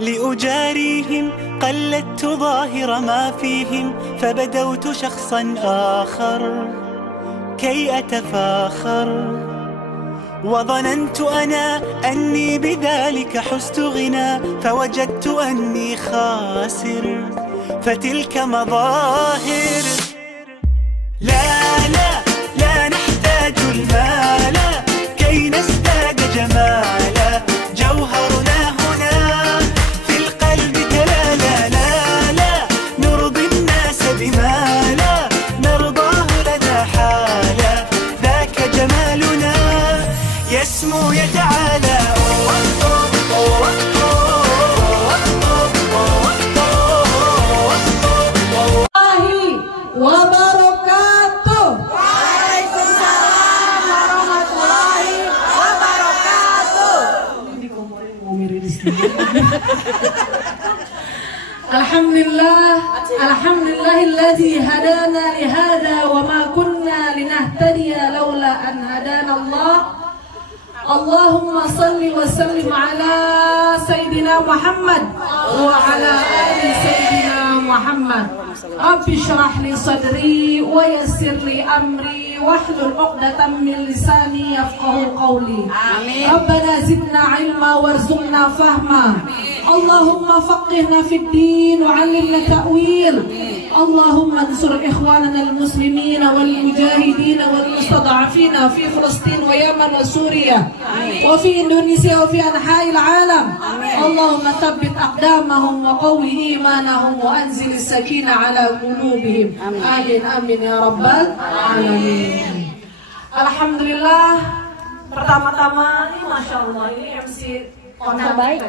لأجاريهم قلدت ظاهر ما فيهم فبدوت شخصا آخر كي أتفاخر وظننت أنا أني بذلك حزت غنى فوجدت أني خاسر فتلك مظاهر لا لا لا نحتاج المال كي نزداد جمالا جوهرنا هنا في القلب كلا لا لا نرضي الناس بما لا نرضاه لنا حالا ذاك جمالنا يسمو يتعالى wabarakatuh. Waalaikumsalam warahmatullahi wabarakatuh. Alhamdulillahilladzi hadana lihada wa ma kunna linahtadiya laula an hadana Allah. Allahumma salli wa sallim ala Sayyidina Muhammad wa ala ali Sayyidina Muhammad. Rabbi syrah li sadri wa yassir li amri wahlul 'uqdatam min lisani yafqahu qawli. Amin. Rabbana zidna ilma warzuqna fahma. Allahumma faqihna fid din wa 'allimna ta'wil. Allahumma ansur ikhwanana al-muslimin wal mujahidin wal mustad'afin fi Filistin wa Yaman wa Suriah wa fi Indonesia wa fi anha'il 'alam. Allahumma thabbit aqdamahum wa qawwi imanahum wa anzil as-sakinah ala qulubihim. Amin amin ya rabbal alamin. Alhamdulillah, pertama-tama ini Masya Allah, ini MC terbaik.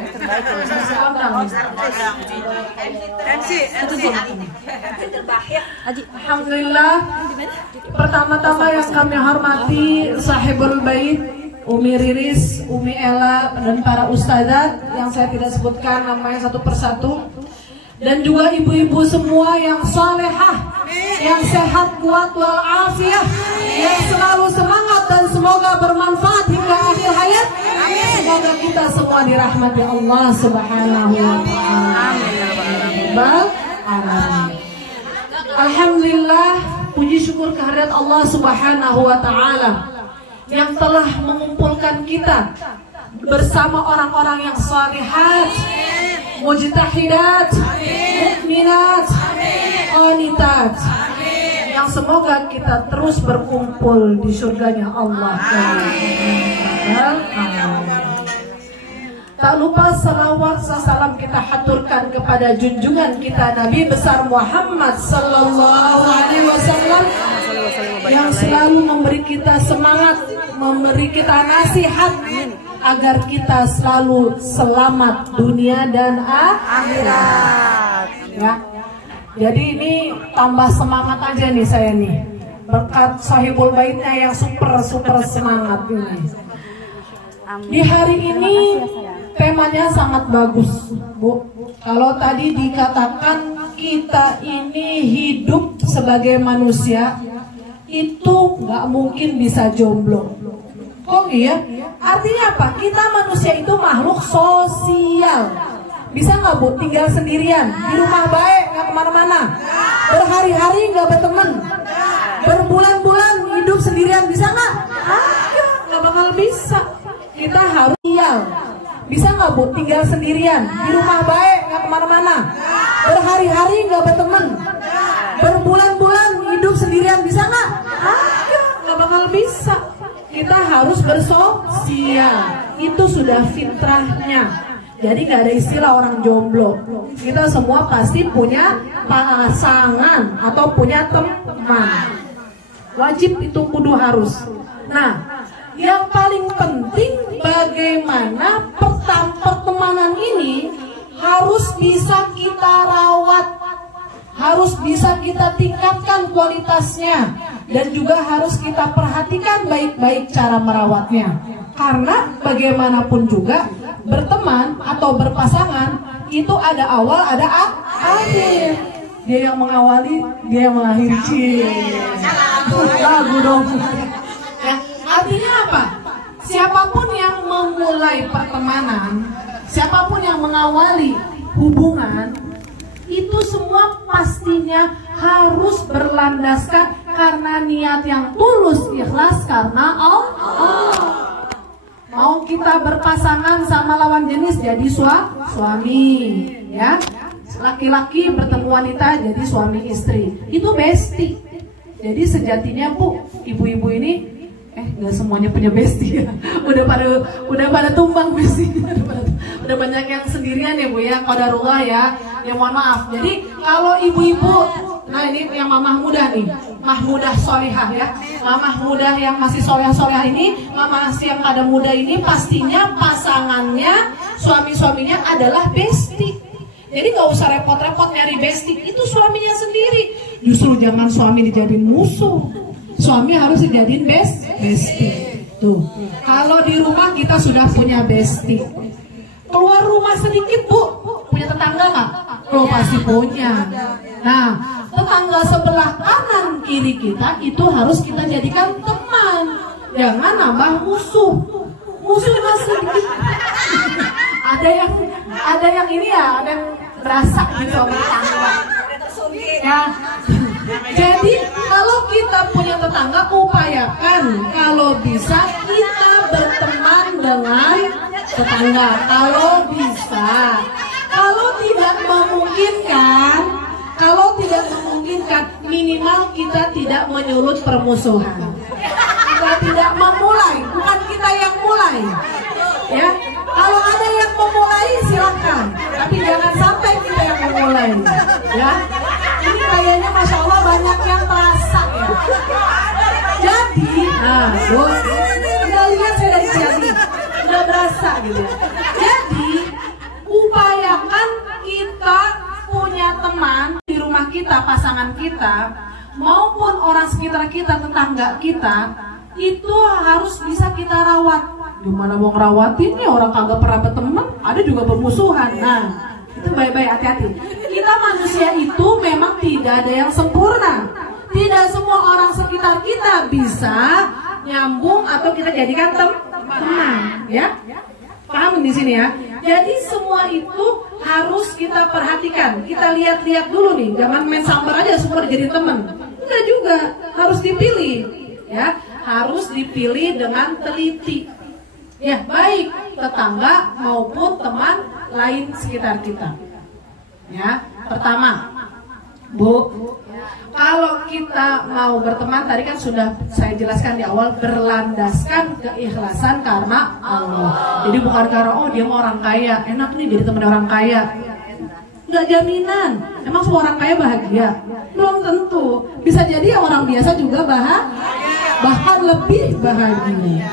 Alhamdulillah, pertama-tama yang kami hormati Sahibul Bait, Umi Riris, Umi Ella, dan para ustadzat yang saya tidak sebutkan namanya satu persatu, dan juga ibu-ibu semua yang salehah, yang sehat, kuat, walafiat, yang selalu semangat dan semoga bermanfaat hingga akhir hayat. Semoga kita semua dirahmati Allah Subhanahu wa Ta'ala. Alhamdulillah, puji syukur kehadirat Allah Subhanahu wa Ta'ala yang telah mengumpulkan kita bersama orang-orang yang shalihat, mujtahidat, mukminat, qanitat, yang semoga kita terus berkumpul di surganya Allah. Tak lupa salawat salam kita haturkan kepada junjungan kita Nabi besar Muhammad sallallahu alaihi wasallam yang selalu memberi kita semangat, memberi kita nasihat agar kita selalu selamat dunia dan akhirat. Ya. Jadi ini tambah semangat aja nih saya nih, berkat Sahibul Baitnya yang super semangat ini. Di hari ini temanya sangat bagus, Bu. Kalau tadi dikatakan kita ini hidup sebagai manusia, itu nggak mungkin bisa jomblo. Oh iya? Artinya apa? Kita manusia itu makhluk sosial. Bisa nggak, Bu, tinggal sendirian di rumah baik, nggak kemana-mana, berhari-hari nggak berteman, berbulan-bulan hidup sendirian, bisa nggak? Nggak bakal bisa. Kita harus sosial. Bisa nggak, Bu, tinggal sendirian di rumah baik, nggak kemana-mana, berhari-hari nggak berteman, berbulan-bulan hidup sendirian, bisa nggak? Nggak bakal bisa. Kita harus bersosial. Itu sudah fitrahnya. Jadi nggak ada istilah orang jomblo. Kita semua pasti punya pasangan atau punya teman. Wajib itu kudu harus. Nah, yang paling penting bagaimana pertemanan ini harus bisa kita rawat, harus bisa kita tingkatkan kualitasnya, dan juga harus kita perhatikan baik-baik cara merawatnya. Karena bagaimanapun juga berteman atau berpasangan itu ada awal, ada akhir. dia yang mengawali, dia yang mengakhiri. Lagu dong. Ya, artinya apa? Siapapun yang memulai pertemanan, siapapun yang mengawali hubungan, itu semua pastinya harus berlandaskan karena niat yang tulus, ikhlas karena Allah. Mau kita berpasangan sama lawan jenis jadi suami, ya. Laki-laki bertemu wanita jadi suami istri, itu bestie. Jadi sejatinya Bu, ibu-ibu ini nggak semuanya punya bestie ya. udah pada tumbang bestie. udah banyak yang sendirian ya Bu ya, qadarullah ya. Ya mohon maaf. Jadi kalau ibu-ibu, nah ini yang mamah muda nih, mahmudah solihah ya, mamah muda yang masih soleh-solehah ini, mamah yang pada muda ini pastinya pasangannya, suami-suaminya adalah bestie. Jadi nggak usah repot-repot nyari bestie, itu suaminya sendiri. Justru jangan suami dijadiin musuh, suami harus dijadiin bestie. Tuh, kalau di rumah kita sudah punya bestie, keluar rumah sedikit Bu, punya tetangga nggak? Lo pasti punya. Nah, tetangga sebelah kanan kiri kita itu harus kita jadikan teman, jangan nambah musuh. Musuhnya sedikit. ada yang ini ya, ada yang berasa gitu sama tetangga. Ya. Jadi kalau kita punya tetangga, upayakan kalau bisa kita berteman dengan tetangga. Kalau bisa. Kalau tidak memungkinkan, minimal kita tidak menyulut permusuhan. Kita tidak memulai, bukan kita yang mulai. Ya, kalau ada yang memulai silakan, tapi jangan sampai kita yang memulai. Ya, ini kayaknya masya Allah banyak yang terasa ya. Jadi, udah lihat saya dari sini, udah berasa gitu. Jadi, upayakan kita punya teman di rumah kita, pasangan kita, maupun orang sekitar kita, tetangga kita, itu harus bisa kita rawat. Gimana mau ngerawatin nih, orang kagak pernah berteman, ada juga bermusuhan. Nah, itu baik-baik, hati-hati. Kita manusia itu memang tidak ada yang sempurna. Tidak semua orang sekitar kita bisa nyambung atau kita jadikan teman, ya. Paham di sini ya? Jadi semua itu harus kita perhatikan. Kita lihat-lihat dulu nih, jangan main sambar aja semua jadi teman. Enggak juga, harus dipilih, ya. Harus dipilih dengan teliti. Ya, baik tetangga maupun teman lain sekitar kita. Ya, pertama, Bu, kalau kita mau berteman, tadi kan sudah saya jelaskan di awal, berlandaskan keikhlasan karena Allah. Jadi bukan karena dia mau orang kaya, enak nih jadi teman orang kaya. Nggak jaminan. Emang semua orang kaya bahagia? Belum tentu. Bisa jadi orang biasa juga bahagia, bahkan lebih bahagia.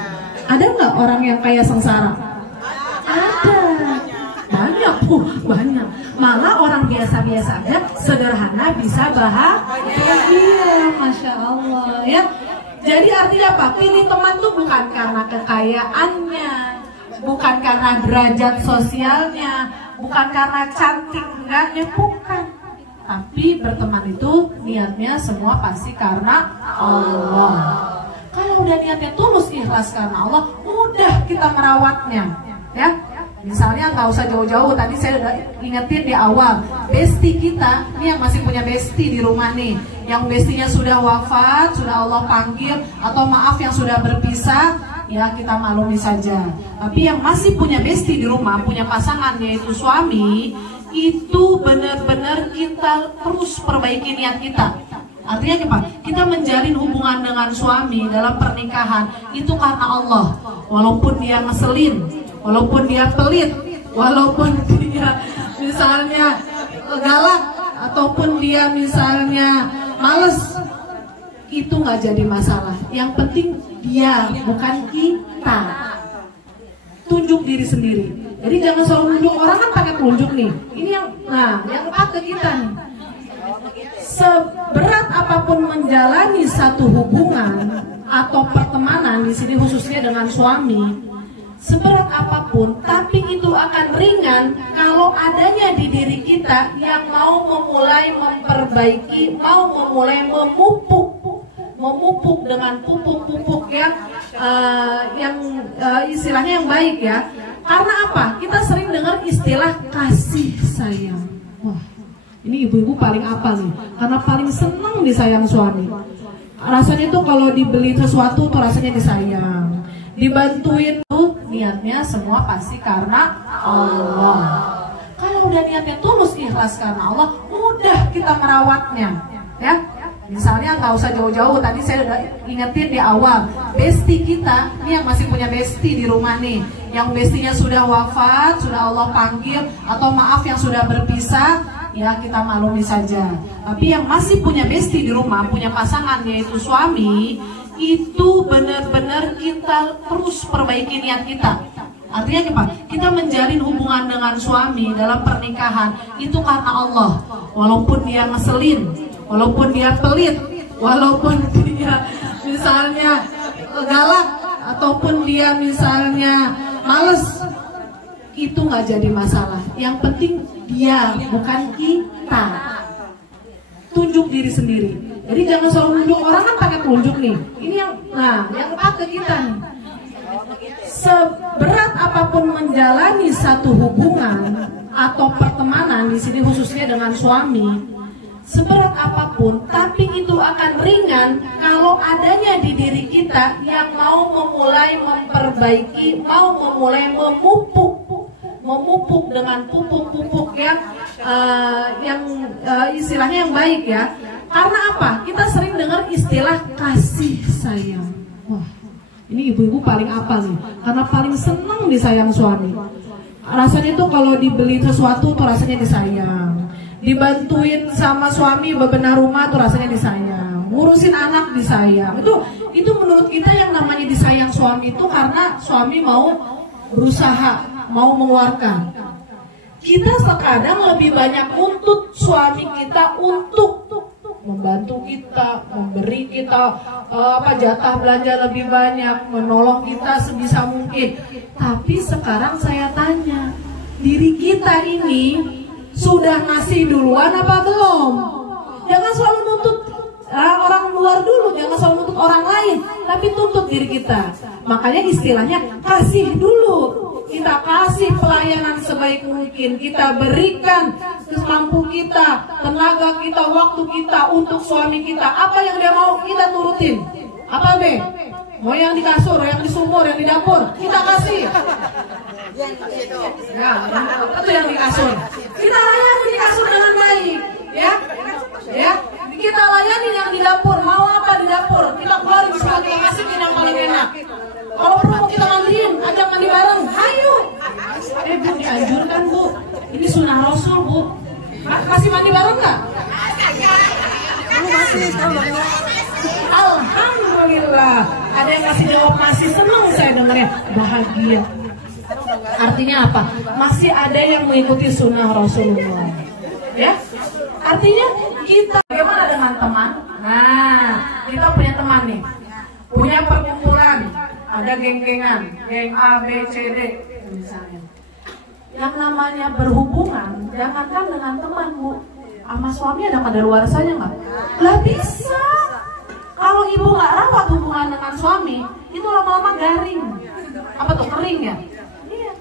Ada nggak orang yang kaya sengsara? Ada. Banyak Bu, banyak. Malah orang biasa-biasa aja, sederhana bisa bahagia. Iya, Masya Allah ya. Jadi artinya apa? Pilih teman tuh bukan karena kekayaannya, bukan karena derajat sosialnya, bukan karena cantik enggaknya, bukan. Tapi berteman itu niatnya semua pasti karena Allah. Kalau udah niatnya tulus, ikhlas karena Allah, udah kita merawatnya, ya. Misalnya nggak usah jauh-jauh, tadi saya udah ingetin di awal, bestie kita, ini yang masih punya bestie di rumah nih, yang bestinya sudah wafat, sudah Allah panggil, atau maaf yang sudah berpisah, ya kita maklumi saja. Tapi yang masih punya bestie di rumah, punya pasangan yaitu suami, itu benar-benar kita terus perbaiki niat kita. Artinya apa? Kita menjalin hubungan dengan suami dalam pernikahan itu karena Allah. Walaupun dia ngeselin, walaupun dia pelit, walaupun dia misalnya galak, ataupun dia misalnya males, itu nggak jadi masalah. Yang penting dia, bukan kita. Tunjuk diri sendiri. Jadi jangan selalu nunjuk orang, kan pakai tunjuk nih. Ini yang pakai kita nih. Seberat apapun menjalani satu hubungan atau pertemanan, di sini khususnya dengan suami, seberat apapun, tapi itu akan ringan kalau adanya di diri kita yang mau memulai memperbaiki, mau memulai memupuk dengan pupuk-pupuk yang istilahnya yang baik ya. Karena apa? Kita sering dengar istilah kasih sayang. Wah, ini ibu-ibu paling apa nih? Karena paling senang disayang suami. Rasanya tuh kalau dibeli sesuatu tuh rasanya disayang, dibantuin tuh niatnya semua pasti karena Allah. Kalau udah niatnya tulus ikhlas karena Allah, mudah kita merawatnya ya. Misalnya nggak usah jauh-jauh, tadi saya udah ingetin di awal, besti kita, ini yang masih punya besti di rumah nih, yang bestinya sudah wafat, sudah Allah panggil, atau maaf yang sudah berpisah, ya kita maklumi saja. Tapi yang masih punya besti di rumah, punya pasangan yaitu suami, itu benar-benar kita terus perbaiki niat kita. Artinya apa? Kita menjalin hubungan dengan suami dalam pernikahan itu karena Allah. Walaupun dia ngeselin, walaupun dia pelit, walaupun dia misalnya galak, ataupun dia misalnya males, itu nggak jadi masalah. Yang penting dia, bukan kita. Tunjuk diri sendiri. Jadi jangan selalu nunjuk orang, kan pakai tunjuk nih. Ini yang pakai kita nih. Seberat apapun menjalani satu hubungan atau pertemanan, di sini khususnya dengan suami, seberat apapun, tapi itu akan ringan kalau adanya di diri kita yang mau memulai memperbaiki, mau memulai memupuk dengan pupuk-pupuk yang istilahnya yang baik ya. Karena apa? Kita sering dengar istilah kasih sayang. Wah, ini ibu-ibu paling apa nih? Karena paling senang disayang suami. Rasanya tuh kalau dibeli sesuatu tuh rasanya disayang, dibantuin sama suami bebenah rumah tuh rasanya disayang, ngurusin anak disayang. Itu menurut kita yang namanya disayang suami itu karena suami mau berusaha, mau mengeluarkan. Kita sekadang lebih banyak nuntut suami kita untuk membantu kita, memberi kita jatah belanja lebih banyak, menolong kita sebisa mungkin. Tapi sekarang saya tanya, diri kita ini sudah ngasih duluan apa belum? Jangan selalu nuntut orang luar dulu, jangan selalu nuntut orang lain, tapi tuntut diri kita. Makanya istilahnya kasih dulu. Kita kasih pelayanan sebaik mungkin, kita berikan semampu kita, tenaga kita, waktu kita untuk suami kita. Apa yang dia mau kita turutin. Apa be? Mau yang di kasur, yang di sumur, yang di dapur, kita kasih. Ya, itu yang di kasur. Kita layani di kasur dengan baik, ya. Ya, kita layani yang di dapur. Mau apa di dapur? Kita keluarin semua, kita kasihin yang paling enak. Kalau perlu kita mandiin, ajak mandi bareng. Ayo. Bu, dianjurkan bu. Ini sunnah Rasul bu. Masih mandi bareng nggak? Alhamdulillah. Ada yang masih jawab masih, senang saya dengarnya. Bahagia. Artinya apa? Masih ada yang mengikuti sunnah Rasulullah. Ya. Artinya kita bagaimana dengan teman? Nah, kita punya teman nih. Punya perkumpulan. Ada geng-gengan, geng A, B, C, D misalnya. Yang namanya berhubungan, jangankan dengan teman bu, sama suami ada kadaluarsanya nggak? Nggak bisa. Kalau ibu nggak rawat hubungan dengan suami, itu lama-lama garing. Apa tuh, kering ya? Iya.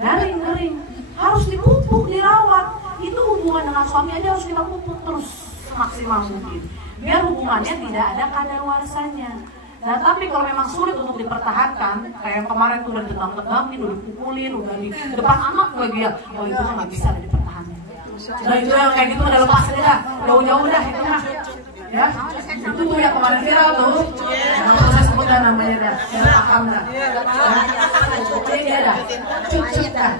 Garing. Harus dipupuk, dirawat. Itu hubungan dengan suami aja harus kita pupuk terus maksimal mungkin. Biar hubungannya tidak ada kadaluarsanya. Nah tapi kalau memang sulit untuk dipertahankan, kayak yang kemarin tuh udah ditegang-tegangin, udah dipukulin, udah di depan anak lagi ya, oh itu kan nggak bisa dipertahankan. Nah itu yang kayak gitu udah lepas aja dah, jauh-jauh dah itu mah. Ya, itu tuh yang kemarin viral tuh, yang saya sebut dah namanya dah, yang paham dah. Pokoknya dia dah, cucut dah.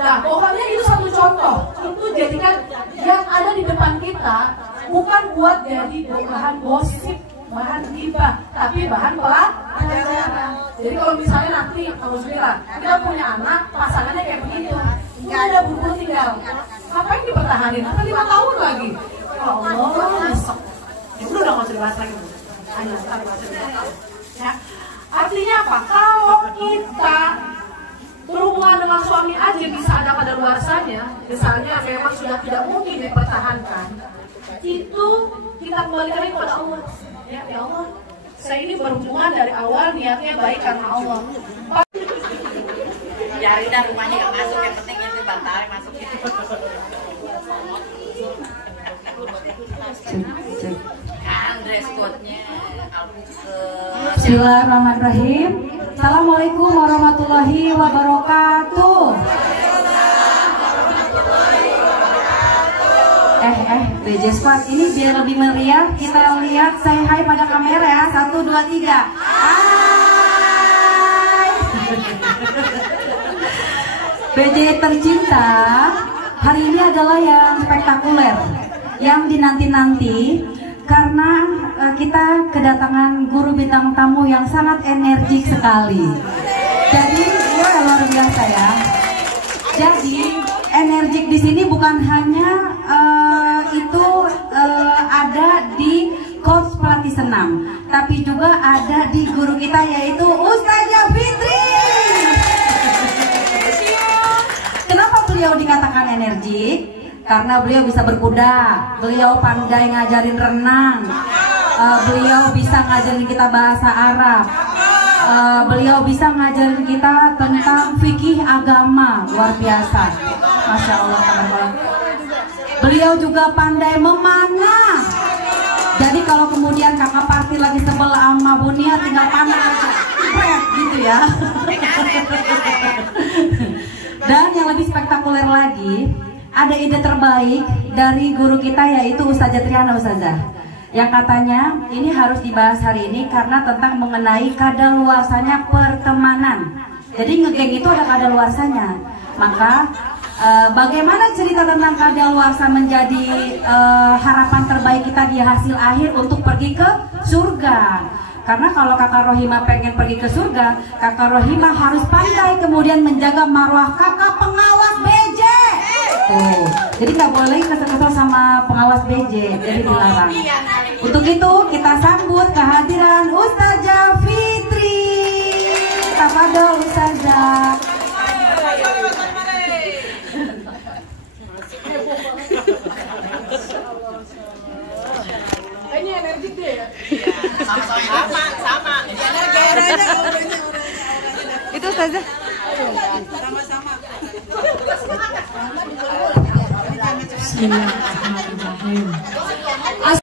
Nah pokoknya itu satu contoh, itu jadikan yang ada di depan kita bukan buat jadi bahan gosip, bahan gibah, tapi bahan pelajaran. Jadi kalau misalnya nanti kita punya anak, pasangannya kayak begitu, nggak ada buru-buru tinggal, ngapain dipertahanin? Atau 5 tahun lagi? Oh Allah, nyesek. Ya udah nggak usah dibahas lagi. Ya. Artinya apa? Kalau kita berhubungan dengan suami aja bisa ada kadaluarsanya, misalnya memang sudah tidak mungkin dipertahankan, itu kita kembalikan kepada Allah. Ya Allah, saya ini berhubungan dari awal niatnya baik karena Allah. Jari dah rumahnya gak masuk, yang penting itu bantalnya masuk itu. Kan dress code-nya Bismillahirrahmanirrahim. Assalamualaikum warahmatullahi wabarakatuh. BJ Squad, ini biar lebih meriah kita lihat say hi pada kamera ya. 1, 2, 3. Hai. BJ tercinta, hari ini adalah yang spektakuler, yang dinanti-nanti karena kita kedatangan guru bintang tamu yang sangat energik sekali. Jadi ya luar biasa ya. Jadi energik di sini bukan hanya ada di coach pelatih senam, tapi juga ada di guru kita yaitu Ustazah Fitri. Kenapa beliau dikatakan energik? Karena beliau bisa berkuda, beliau pandai ngajarin renang, beliau bisa ngajarin kita bahasa Arab, beliau bisa ngajarin kita tentang fikih agama, luar biasa, masya Allah. Beliau juga pandai memanah. Jadi kalau kemudian kakak Parti lagi sebel sama Bunia, tinggal panah aja, gitu ya. Dan yang lebih spektakuler lagi, ada ide terbaik dari guru kita yaitu Ustazah Triana Ustazah, yang katanya ini harus dibahas hari ini karena tentang mengenai kadaluarsanya pertemanan. Jadi ngegeng itu ada kadaluarsanya. Maka bagaimana cerita tentang kadaluarsa menjadi harapan terbaik kita di hasil akhir untuk pergi ke surga. Karena kalau kakak Rohima pengen pergi ke surga, kakak Rohima harus pandai kemudian menjaga marwah kakak pengawas BJ. Tuh, jadi nggak boleh kesel-kesel sama pengawas BJ, jadi dilarang. Untuk itu kita sambut kehadiran Ustazah Fitri. Tafadhol Ustazah. Ini energik deh ya. sama. Itu Ustazah. Sama-sama. Bismillahirrahmanirrahim.